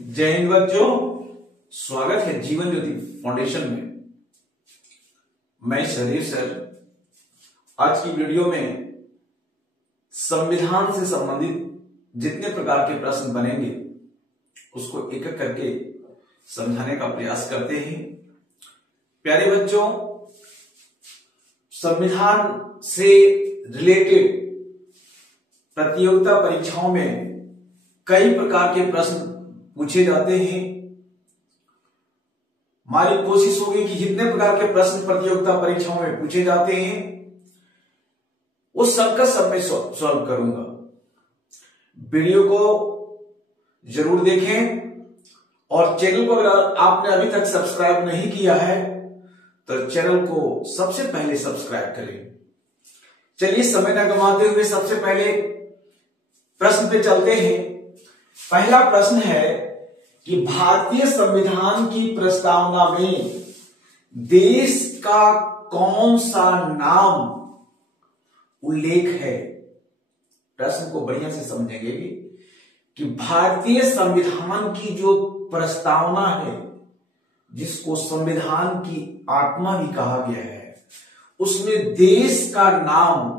जय हिंद बच्चों, स्वागत है जीवन ज्योति फाउंडेशन में। मैं शरीफ सर आज की वीडियो में संविधान से संबंधित जितने प्रकार के प्रश्न बनेंगे उसको एक एक करके समझाने का प्रयास करते हैं। प्यारे बच्चों, संविधान से रिलेटेड प्रतियोगिता परीक्षाओं में कई प्रकार के प्रश्न पूछे जाते हैं। हमारी कोशिश होगी कि जितने प्रकार के प्रश्न प्रतियोगिता परीक्षाओं में पूछे जाते हैं वो सबका सब मैं सॉल्व करूंगा। वीडियो को जरूर देखें और चैनल को अगर आपने अभी तक सब्सक्राइब नहीं किया है तो चैनल को सबसे पहले सब्सक्राइब करें। चलिए समय न गंवाते हुए सबसे पहले प्रश्न पे चलते हैं। पहला प्रश्न है कि भारतीय संविधान की प्रस्तावना में देश का कौन सा नाम उल्लेख है। प्रश्न को बढ़िया से समझेंगे कि भारतीय संविधान की जो प्रस्तावना है, जिसको संविधान की आत्मा भी कहा गया है, उसमें देश का नाम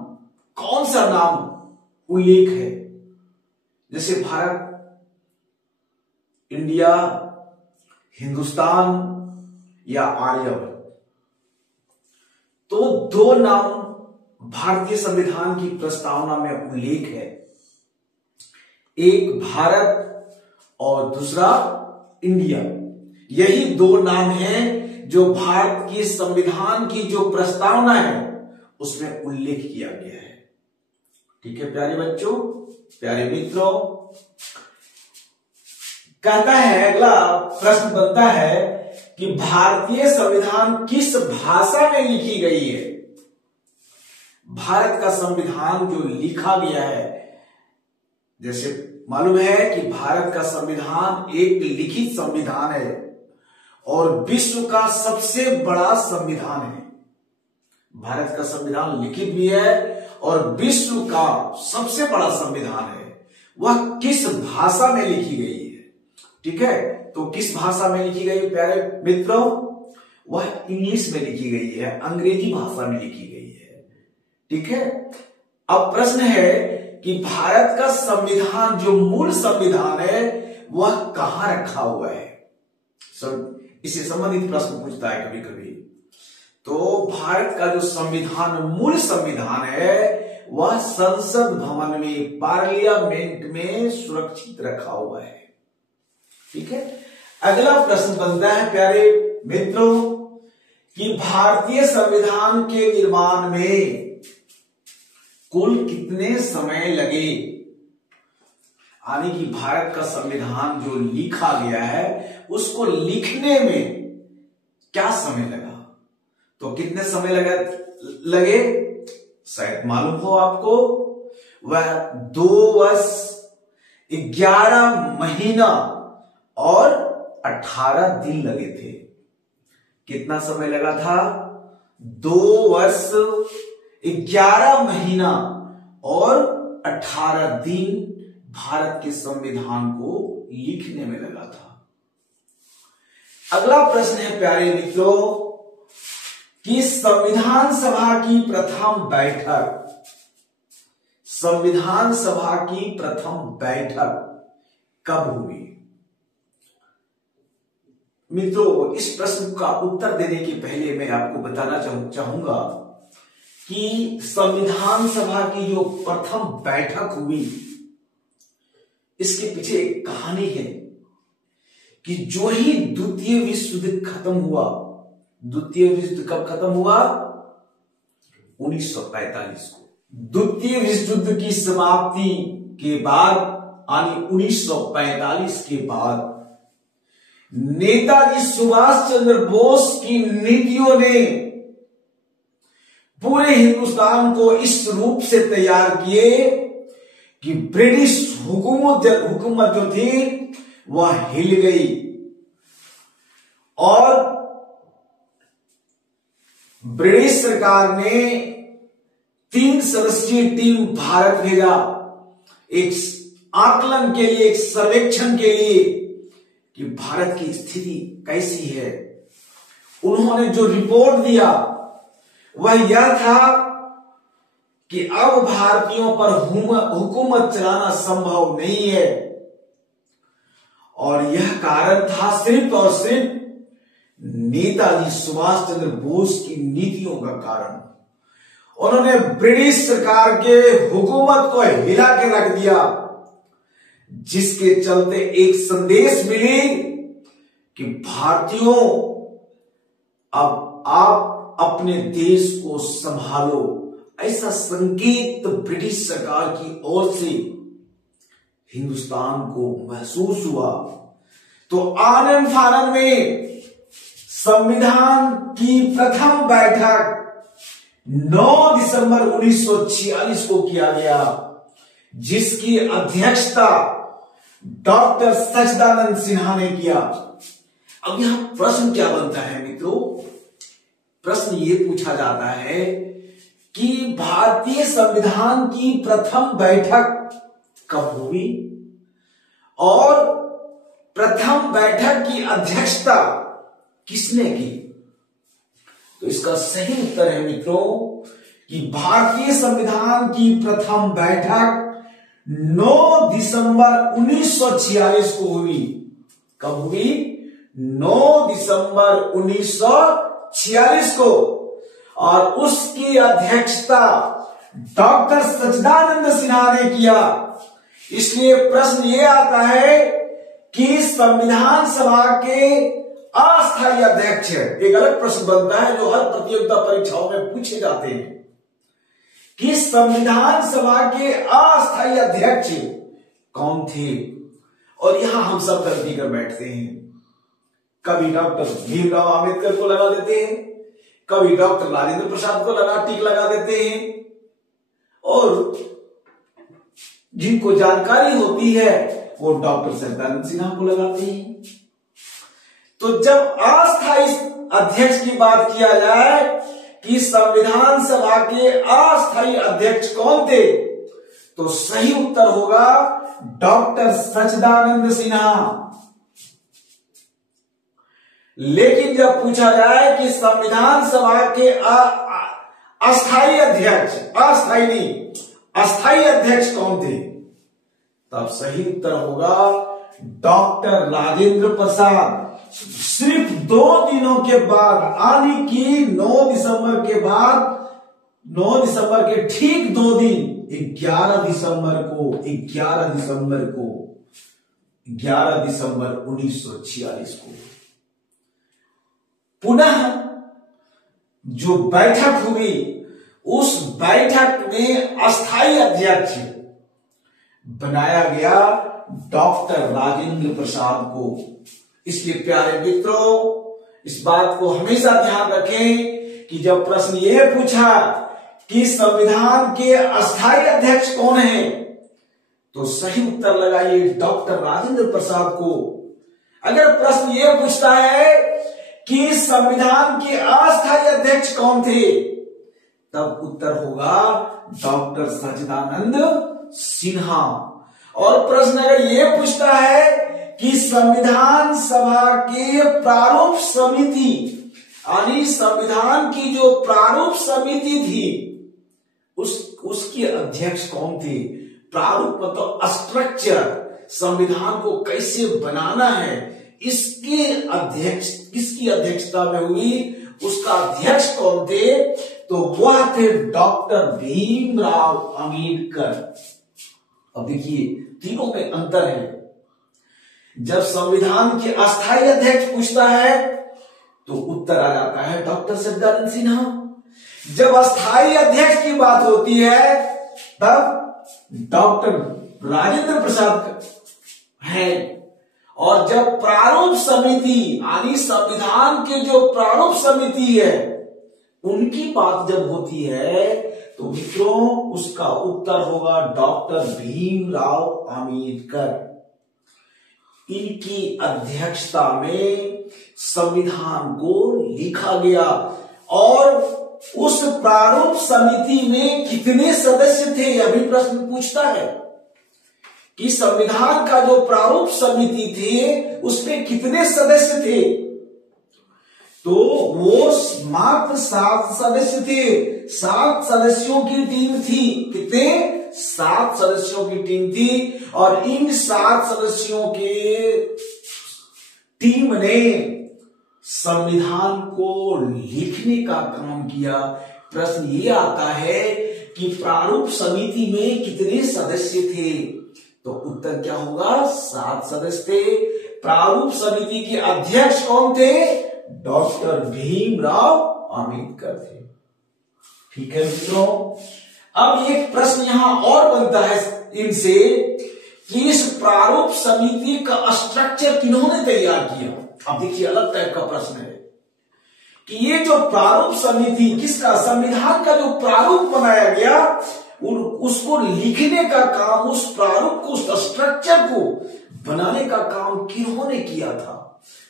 कौन सा नाम उल्लेख है। जैसे भारत, इंडिया, हिंदुस्तान या आर्यवर्त, तो दो नाम भारतीय संविधान की प्रस्तावना में उल्लेख है। एक भारत और दूसरा इंडिया। यही दो नाम हैं जो भारत के संविधान की जो प्रस्तावना है उसमें उल्लेख किया गया है। ठीक है प्यारे बच्चों, प्यारे मित्रों, कहता है अगला प्रश्न बनता है कि भारतीय संविधान किस भाषा में लिखी गई है। भारत का संविधान जो लिखा गया है, जैसे मालूम है कि भारत का संविधान एक लिखित संविधान है और विश्व का सबसे बड़ा संविधान है। भारत का संविधान लिखित भी है और विश्व का सबसे बड़ा संविधान है। वह किस भाषा में लिखी गई है? ठीक है, तो किस भाषा में लिखी गई प्यारे मित्रों? वह इंग्लिश में लिखी गई है, अंग्रेजी भाषा में लिखी गई है। ठीक है, अब प्रश्न है कि भारत का संविधान जो मूल संविधान है वह कहां रखा हुआ है। इससे संबंधित प्रश्न पूछता है कभी कभी। तो भारत का जो संविधान मूल संविधान है वह संसद भवन में, पार्लियामेंट में सुरक्षित रखा हुआ है। ठीक है, अगला प्रश्न बनता है प्यारे मित्रों कि भारतीय संविधान के निर्माण में कुल कितने समय लगे। यानी कि भारत का संविधान जो लिखा गया है उसको लिखने में क्या समय लगा। तो कितने समय लगे शायद मालूम हो आपको। वह 2 वर्ष 11 महीना और 18 दिन लगे थे। कितना समय लगा था? 2 वर्ष 11 महीना और 18 दिन भारत के संविधान को लिखने में लगा था। अगला प्रश्न है प्यारे मित्रों कि संविधान सभा की प्रथम बैठक, संविधान सभा की प्रथम बैठक कब हुई। मित्रों, इस प्रश्न का उत्तर देने के पहले मैं आपको बताना चाहूंगा कि संविधान सभा की जो प्रथम बैठक हुई इसके पीछे एक कहानी है कि जो ही द्वितीय विश्व युद्ध खत्म हुआ। द्वितीय विश्व युद्ध कब खत्म हुआ? 1945 को। द्वितीय विश्व युद्ध की समाप्ति के बाद यानी 1945 के बाद नेताजी सुभाष चंद्र बोस की नीतियों ने पूरे हिंदुस्तान को इस रूप से तैयार किए कि ब्रिटिश हुकूमत जो थी वह हिल गई और ब्रिटिश सरकार ने 3 सदस्यीय टीम भारत भेजा। एक आकलन के लिए, एक सर्वेक्षण के लिए कि भारत की स्थिति कैसी है। उन्होंने जो रिपोर्ट दिया वह यह था कि अब भारतीयों पर हुकूमत चलाना संभव नहीं है, और यह कारण था सिर्फ और सिर्फ नेताजी सुभाष चंद्र बोस की नीतियों का कारण। उन्होंने ब्रिटिश सरकार के हुकूमत को हिला के रख दिया, जिसके चलते एक संदेश मिली कि भारतीयों अब आप अपने देश को संभालो। ऐसा संकेत ब्रिटिश सरकार की ओर से हिंदुस्तान को महसूस हुआ। तो आनंद फानन में संविधान की प्रथम बैठक 9 दिसंबर 1946 को किया गया, जिसकी अध्यक्षता डॉक्टर सच्चिदानंद सिन्हा ने किया। अब यहां प्रश्न क्या बनता है मित्रों? प्रश्न ये पूछा जाता है कि भारतीय संविधान की प्रथम बैठक कब हुई और प्रथम बैठक की अध्यक्षता किसने की? तो इसका सही उत्तर है मित्रों कि भारतीय संविधान की प्रथम बैठक 9 दिसंबर 1946 को हुई। कब हुई? 9 दिसंबर 1946 को, और उसकी अध्यक्षता डॉक्टर सच्चिदानंद सिन्हा ने किया। इसलिए प्रश्न ये आता है कि संविधान सभा के अस्थायी अध्यक्ष, एक अलग प्रश्न बनता है जो हर प्रतियोगिता परीक्षाओं में पूछे जाते हैं कि संविधान सभा के अस्थायी अध्यक्ष कौन थे। और यहां हम सब गलती कर बैठते हैं। कभी डॉक्टर भीमराव अंबेडकर को लगा देते हैं, कभी डॉक्टर राजेंद्र प्रसाद को टिक लगा देते हैं, और जिनको जानकारी होती है वो डॉक्टर सच्चिदानंद सिन्हा को लगाते हैं। तो जब अस्थायी अध्यक्ष की बात किया जाए कि संविधान सभा के अस्थायी अध्यक्ष कौन थे, तो सही उत्तर होगा डॉक्टर सच्चिदानंद सिन्हा। लेकिन जब पूछा जाए कि संविधान सभा के अस्थायी अध्यक्ष, अस्थायी नहीं अस्थायी अध्यक्ष कौन थे, तब सही उत्तर होगा डॉक्टर राजेंद्र प्रसाद। सिर्फ 2 दिनों के बाद, यानी कि 9 दिसंबर के बाद, 9 दिसंबर के ठीक 2 दिन 11 दिसंबर 1946 को पुनः जो बैठक हुई, उस बैठक में अस्थायी अध्यक्ष बनाया गया डॉक्टर राजेंद्र प्रसाद को। इसलिए प्यारे मित्रों, इस बात को हमेशा ध्यान रखें कि जब प्रश्न यह पूछा कि संविधान के अस्थायी अध्यक्ष कौन है, तो सही उत्तर लगाइए डॉक्टर राजेंद्र प्रसाद को। अगर प्रश्न यह पूछता है कि संविधान के अस्थायी अध्यक्ष कौन थे, तब उत्तर होगा डॉक्टर सच्चिदानंद सिन्हा। और प्रश्न अगर यह पूछता है कि संविधान सभा के प्रारूप समिति, यानी संविधान की जो प्रारूप समिति थी, उसके अध्यक्ष कौन थे? प्रारूप मतलब स्ट्रक्चर, संविधान को कैसे बनाना है, इसके अध्यक्ष किसकी अध्यक्षता में हुई, उसका अध्यक्ष कौन थे? तो वह थे डॉक्टर भीमराव अंबेडकर। अब देखिए तीनों में अंतर है। जब संविधान के अस्थायी अध्यक्ष पूछता है तो उत्तर आ जाता है डॉक्टर सच्चिदानंद सिन्हा। जब अस्थायी अध्यक्ष की बात होती है तब डॉक्टर राजेंद्र प्रसाद है। और जब प्रारूप समिति यानी संविधान के जो प्रारूप समिति है उनकी बात जब होती है तो मित्रों उसका उत्तर होगा डॉक्टर भीमराव अंबेडकर। इनकी अध्यक्षता में संविधान को लिखा गया। और उस प्रारूप समिति में कितने सदस्य थे, यह भी प्रश्न पूछता है कि संविधान का जो प्रारूप समिति थी उसमें कितने सदस्य थे, तो वो मात्र 7 सदस्य थे। 7 सदस्यों की टीम थी। कितने? 7 सदस्यों की टीम थी। और इन 7 सदस्यों के टीम ने संविधान को लिखने का काम किया। प्रश्न ये आता है कि प्रारूप समिति में कितने सदस्य थे, तो उत्तर क्या होगा? 7 सदस्य थे। प्रारूप समिति के अध्यक्ष कौन थे? डॉक्टर भीमराव अंबेडकर थे। ठीक है मित्रों, अब एक प्रश्न यहां और बनता है इनसे कि इस प्रारूप समिति का स्ट्रक्चर किन्होंने तैयार किया। अब देखिए, अलग टाइप का प्रश्न है कि ये जो प्रारूप समिति किसका, संविधान का जो प्रारूप बनाया गया उसको लिखने का काम, उस प्रारूप को, उस स्ट्रक्चर को बनाने का काम किन्होंने किया था,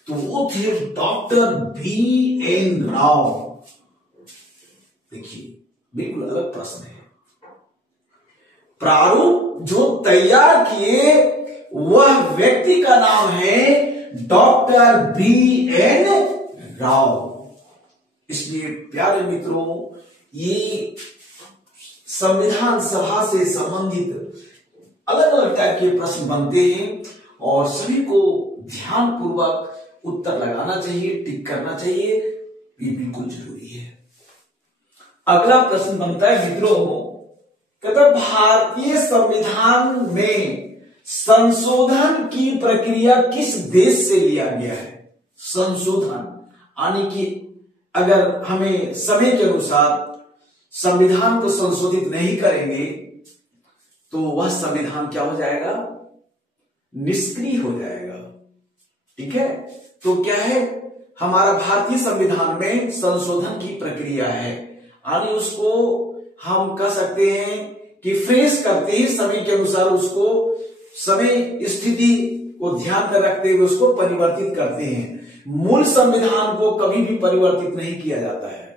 तो वो थे डॉक्टर BN राव। देखिए, बिल्कुल अलग प्रश्न है। प्रारूप जो तैयार किए वह व्यक्ति का नाम है डॉक्टर BN राव। इसलिए प्यारे मित्रों, ये संविधान सभा से संबंधित अलग अलग टाइप के प्रश्न बनते हैं और सभी को ध्यान पूर्वक उत्तर लगाना चाहिए, टिक करना चाहिए, ये बिल्कुल जरूरी है। अगला प्रश्न बनता है मित्रों, कहता भारतीय संविधान में संशोधन की प्रक्रिया किस देश से लिया गया है। संशोधन यानी कि अगर हमें समय के अनुसार संविधान को संशोधित नहीं करेंगे तो वह संविधान क्या हो जाएगा? निष्क्रिय हो जाएगा। ठीक है, तो क्या है, हमारा भारतीय संविधान में संशोधन की प्रक्रिया है, यानी उसको हम कह सकते हैं कि फ्रेश करते हैं, समय के अनुसार उसको, समय स्थिति को ध्यान में रखते हुए उसको परिवर्तित करते हैं। मूल संविधान को कभी भी परिवर्तित नहीं किया जाता है,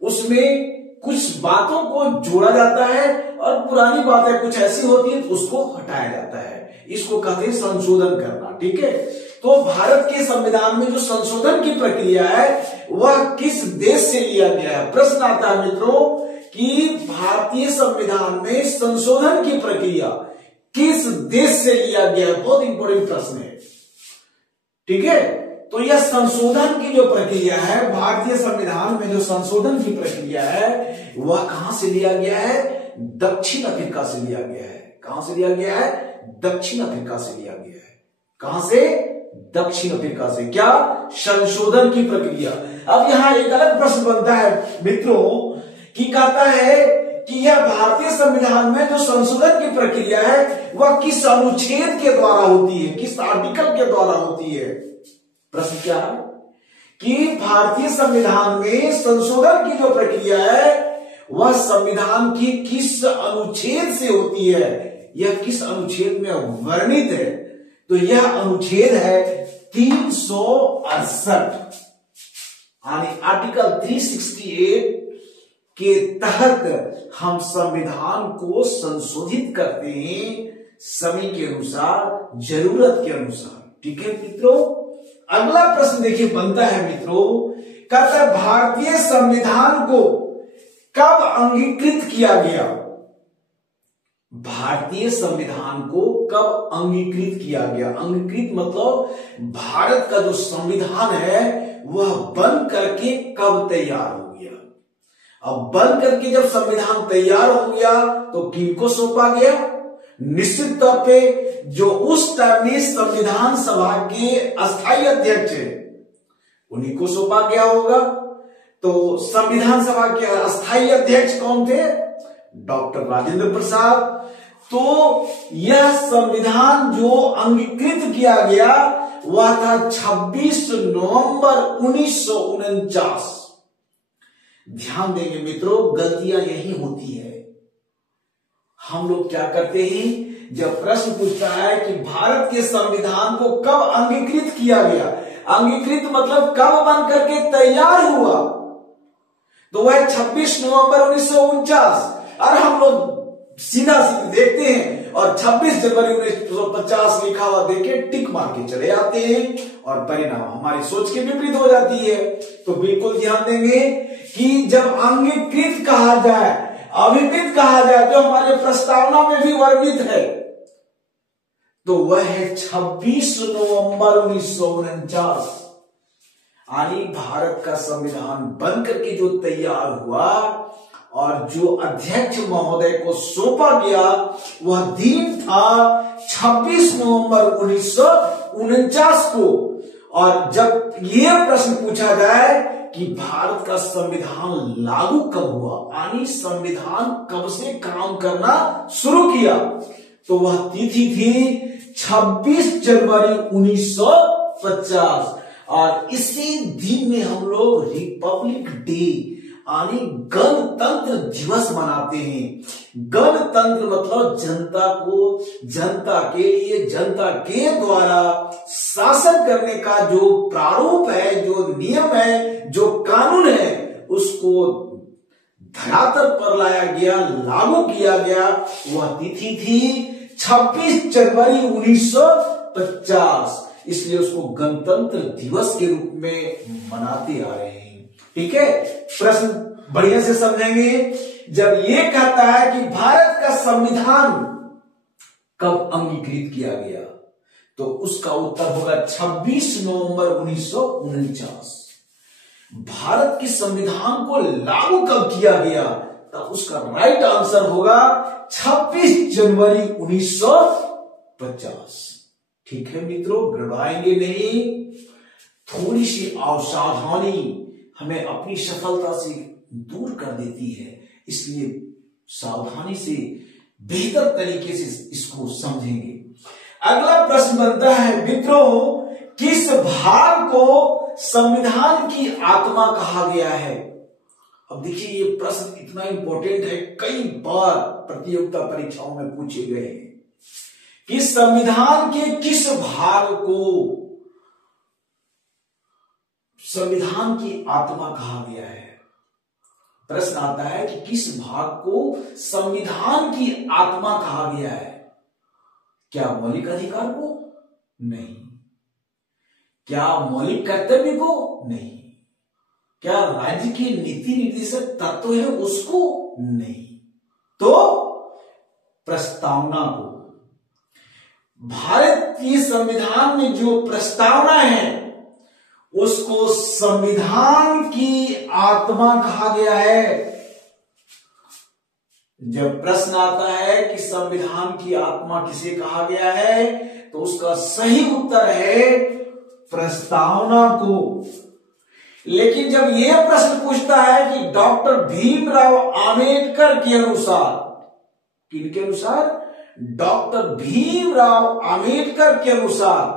उसमें कुछ बातों को जोड़ा जाता है और पुरानी बातें कुछ ऐसी होती है तो उसको हटाया जाता है। इसको कहते हैं संशोधन करना। ठीक है, तो भारत के संविधान में जो संशोधन की प्रक्रिया है वह किस देश से लिया गया है। प्रश्न आता है मित्रों कि भारतीय संविधान में संशोधन की प्रक्रिया किस देश से लिया गया है। बहुत इंपॉर्टेंट प्रश्न है। ठीक है, तो यह संशोधन की जो प्रक्रिया है, भारतीय संविधान में जो संशोधन की प्रक्रिया है वह कहां से लिया गया है? दक्षिण अफ्रीका से लिया गया है। कहां से लिया गया है? दक्षिण अफ्रीका से लिया गया है। कहां से? दक्षिण अफ्रीका से। क्या? संशोधन की प्रक्रिया। अब यहां एक अलग प्रश्न बनता है मित्रों कि कहता है कि यह भारतीय संविधान में जो संशोधन की प्रक्रिया है वह किस अनुच्छेद के द्वारा होती है, किस आर्टिकल के द्वारा होती है। प्रश्न क्या है कि भारतीय संविधान में संशोधन की जो प्रक्रिया है वह संविधान की किस अनुच्छेद से होती है, यह किस अनुच्छेद में वर्णित है, तो यह अनुच्छेद है 368 यानी आर्टिकल 368 के तहत हम संविधान को संशोधित करते हैं समय के अनुसार, जरूरत के अनुसार। ठीक है मित्रों, अगला प्रश्न देखिए बनता है मित्रों, कहता है भारतीय संविधान को कब अंगीकृत किया गया। भारतीय संविधान को कब अंगीकृत किया गया। अंगीकृत मतलब भारत का जो संविधान है वह बन करके कब तैयार हो गया। अब बन करके जब संविधान तैयार हो गया तो किनको सौंपा गया? निश्चित तौर पे जो उस टाइम में संविधान सभा के अस्थायी अध्यक्ष है उन्हीं को सौंपा गया होगा। तो संविधान सभा के अस्थायी अध्यक्ष कौन थे? डॉक्टर राजेंद्र प्रसाद। तो यह संविधान जो अंगीकृत किया गया वह था 26 नवंबर 1949। ध्यान देंगे मित्रों, गलतियां यही होती है। हम लोग क्या करते हैं, जब प्रश्न पूछता है कि भारत के संविधान को कब अंगीकृत किया गया, अंगीकृत मतलब कब बन करके तैयार हुआ, तो वह 26 नवंबर 1949। और हम लोग सीधा सीधा देखते हैं और 26 जनवरी 1950 लिखा हुआ देखे टिक मार के चले आते हैं और परिणाम हमारी सोच के विपरीत हो जाती है। तो बिल्कुल ध्यान देंगे कि जब अंगीकृत कहा जाए, अभिकृत कहा जाए जो हमारे प्रस्तावना में भी वर्णित है, तो वह है 26 नवंबर 1949, यानी भारत का संविधान बनकर के जो तैयार हुआ और जो अध्यक्ष महोदय को सौंपा गया वह दिन था 26 नवंबर 1949 को। और जब यह प्रश्न पूछा जाए कि भारत का संविधान लागू कब हुआ, यानी संविधान कब से काम करना शुरू किया, तो वह तिथि थी 26 जनवरी 1950। और इसी दिन में हम लोग रिपब्लिक डे यानी गणतंत्र दिवस मनाते हैं। गणतंत्र मतलब जनता को, जनता के लिए, जनता के द्वारा शासन करने का जो प्रारूप है, जो नियम है, जो कानून है, उसको धरातल पर लाया गया, लागू किया गया। वह तिथि थी 26 जनवरी 1950, इसलिए उसको गणतंत्र दिवस के रूप में मनाते आ रहे हैं। ठीक है, प्रश्न बढ़िया से समझेंगे। जब ये कहता है कि भारत का संविधान कब अंगीकृत किया गया, तो उसका उत्तर होगा 26 नवंबर 1949। भारत के संविधान को लागू कब किया गया, तब उसका राइट आंसर होगा 26 जनवरी 1950। ठीक है मित्रों, गड़बड़ाएंगे नहीं। थोड़ी सी असावधानी हमें अपनी सफलता से दूर कर देती है, इसलिए सावधानी से बेहतर तरीके से इसको समझेंगे। अगला प्रश्न बनता है मित्रों, किस भाग को संविधान की आत्मा कहा गया है? अब देखिए ये प्रश्न इतना इंपॉर्टेंट है, कई बार प्रतियोगिता परीक्षाओं में पूछे गए हैं कि संविधान के किस भाग को संविधान की आत्मा कहा गया है। प्रश्न आता है कि किस भाग को संविधान की आत्मा कहा गया है। क्या मौलिक अधिकार को? नहीं। क्या मौलिक कर्तव्य को? नहीं। क्या राज्य के नीति निर्देशक तत्व है उसको? नहीं। तो प्रस्तावना को। भारत के संविधान में जो प्रस्तावना है उसको संविधान की आत्मा कहा गया है। जब प्रश्न आता है कि संविधान की आत्मा किसे कहा गया है, तो उसका सही उत्तर है प्रस्तावना को। लेकिन जब यह प्रश्न पूछता है कि डॉक्टर भीमराव अंबेडकर के अनुसार, किनके अनुसार? डॉक्टर भीमराव अंबेडकर के अनुसार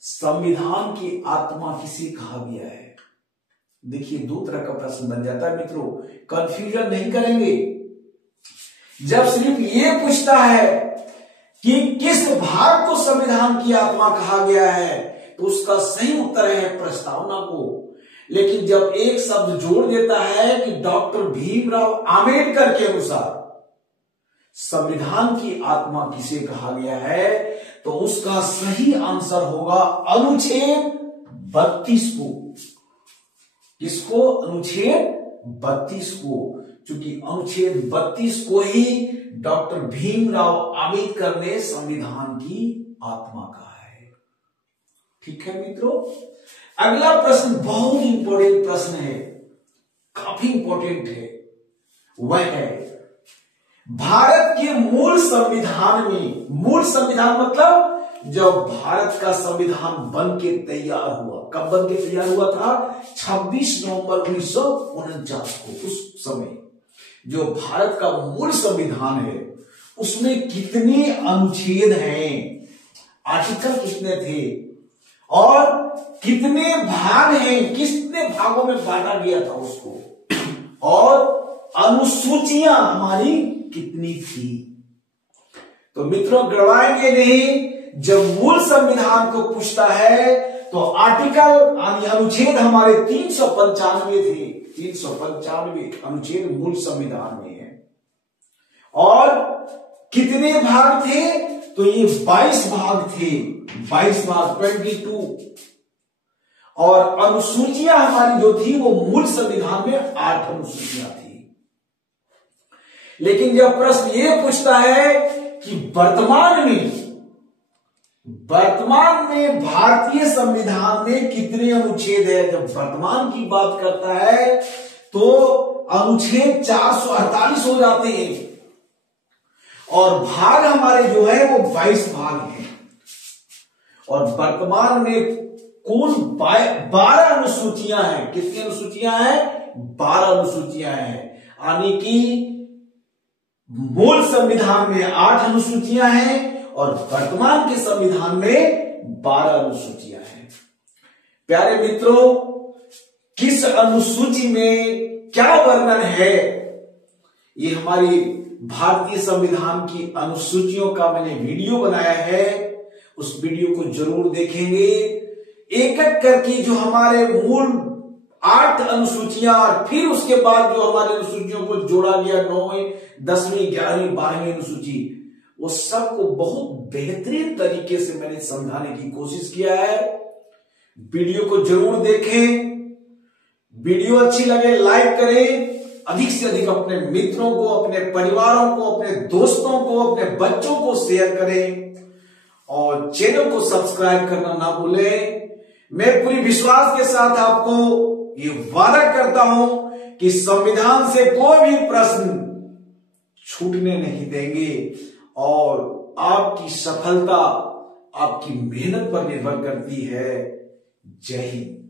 संविधान की आत्मा किसे कहा गया है? देखिए दो तरह का प्रश्न बन जाता है मित्रों, कंफ्यूजन नहीं करेंगे। जब सिर्फ ये पूछता है कि किस भाग को संविधान की आत्मा कहा गया है, तो उसका सही उत्तर है प्रस्तावना को। लेकिन जब एक शब्द जोड़ देता है कि डॉक्टर भीमराव अंबेडकर के अनुसार संविधान की आत्मा किसे कहा गया है, तो उसका सही आंसर होगा अनुच्छेद 32 को। किसको? अनुच्छेद 32 को। क्योंकि अनुच्छेद 32 को ही डॉक्टर भीमराव अंबेडकर ने संविधान की आत्मा कहा है। ठीक है मित्रों, अगला प्रश्न बहुत इंपॉर्टेंट प्रश्न है, काफी इंपॉर्टेंट है। वह है भारत के मूल संविधान में, मूल संविधान मतलब जब भारत का संविधान बन के तैयार हुआ, कब बन के तैयार हुआ था? 26 नवंबर 1949 को। उस समय जो भारत का मूल संविधान है उसमें कितने अनुच्छेद हैं, आर्टिकल कितने थे और कितने भाग हैं, कितने भागों में बांटा गया था उसको, और अनुसूचियां हमारी कितनी थी। तो मित्रों गड़बड़ाएंगे नहीं, जब मूल संविधान को पूछता है तो आर्टिकल यानी अनुच्छेद हमारे 395 थे। 395 अनुच्छेद मूल संविधान में है। और कितने भाग थे? तो ये 22 भाग थे, 22 भाग 22। और अनुसूचियां हमारी जो थी वो मूल संविधान में 8 अनुसूचियां थी। लेकिन जब प्रश्न ये पूछता है कि वर्तमान में भारतीय संविधान में कितने अनुच्छेद है, जब वर्तमान की बात करता है तो अनुच्छेद 448 हो जाते हैं और भाग हमारे जो है वो 22 भाग हैं। और वर्तमान में कुल 12 अनुसूचियां हैं। कितनी अनुसूचियां हैं? 12 अनुसूचियां हैं। यानी कि मूल संविधान में 8 अनुसूचियां हैं और वर्तमान के संविधान में 12 अनुसूचियां हैं। प्यारे मित्रों, किस अनुसूची में क्या वर्णन है, ये हमारी भारतीय संविधान की अनुसूचियों का मैंने वीडियो बनाया है। उस वीडियो को जरूर देखेंगे। एक एक करके जो हमारे मूल 8 अनुसूचियां और फिर उसके बाद जो हमारे अनुसूचियों को जोड़ा गया 9वीं, 10वीं, 11वीं, 12वीं अनुसूची, वो सबको बहुत बेहतरीन तरीके से मैंने समझाने की कोशिश किया है। वीडियो को जरूर देखें। वीडियो अच्छी लगे लाइक करें, अधिक से अधिक अपने मित्रों को, अपने परिवारों को, अपने दोस्तों को, अपने बच्चों को शेयर करें और चैनल को सब्सक्राइब करना ना भूलें। मैं पूरी विश्वास के साथ आपको ये वादा करता हूं कि संविधान से कोई भी प्रश्न छूटने नहीं देंगे और आपकी सफलता आपकी मेहनत पर निर्भर करती है। जय हिंद।